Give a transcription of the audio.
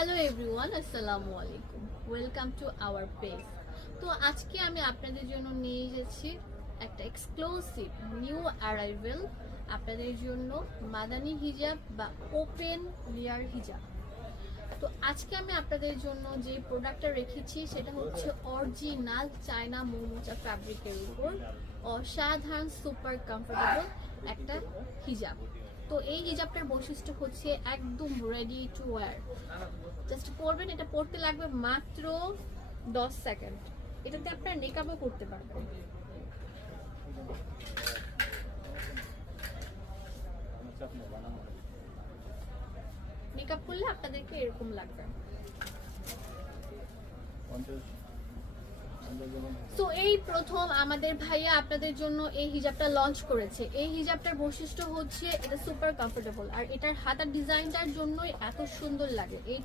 Hello everyone, আসসালামু আলাইকুম। Welcome to our page. তো আজকে আমি আপনাদের জন্য নিয়ে এসেছি একটা এক্সক্লুসিভ নিউ অ্যারাইভেল আপনাদের জন্য মাদানী হিজাব বা ওপেন লেয়ার হিজাব। তো আজকে আমি আপনাদের জন্য যে প্রোডাক্টটা রেখেছি সেটা হচ্ছে অরিজিনাল চায়না মৌমোচা ফ্যাব্রিকের উপর অসাধারণ সুপার কমফোর্টেবল একটা হিজাব। তো এই হিজাবটার বৈশিষ্ট্য হচ্ছে একদম রেডি টু ওয়্যার। জাস্ট পরবেন, এটা পরতে লাগবে মাত্র 10 সেকেন্ড। এটাতে আপনারা মেকআপও করতে পারবেন। মেকআপ করলে আপনাদেরকে এরকম লাগবে। তো এই প্রথম আমাদের ভাইয়া আপনাদের জন্য এই হিজাবটা লঞ্চ করেছে। এই হিজাবটার বৈশিষ্ট্য হচ্ছে এটা সুপার কমফোর্টেবল, আর এটার হাতার ডিজাইনটার জন্যই এত সুন্দর লাগে। এটার